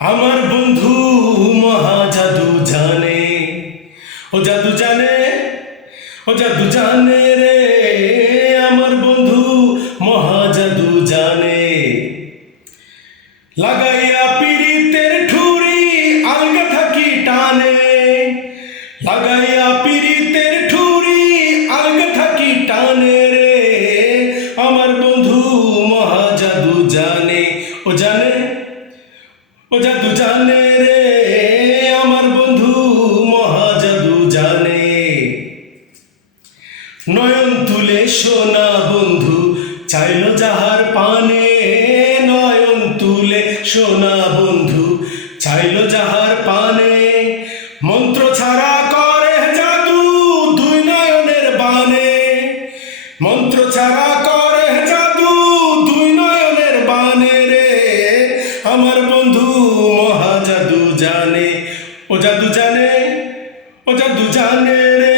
আমার বন্ধু মহা জাদু জানে, ও জাদু জানে, ও জাদু জানে রে। আমার বন্ধু মহা জাদু জানে। লাগাইয়া পিরিতের ঠুরি আলগা থাকি টানে, লাগাইয়া পিরিতের ঠুরি আলগা থাকি টানে রে। আমার বন্ধু মহা জাদু জানে, ও জানে, ও জাদু জানে রে। আমার বন্ধু মহা জাদু জানে। নয়ন তুলে সোনা বন্ধু চাইল যাহার পানে, নয়ন তুলে সোনা বন্ধু চাইল যাহার পানে। মন্ত্র ছাড়া করে জাদু দুই নয়নের বানে, মন্ত্র ছাড়া করে জাদু দুই নয়নের বানে রে। আমার বন্ধু মহা জাদু জানে, ও জাদু জানে, ও জাদু জানে রে।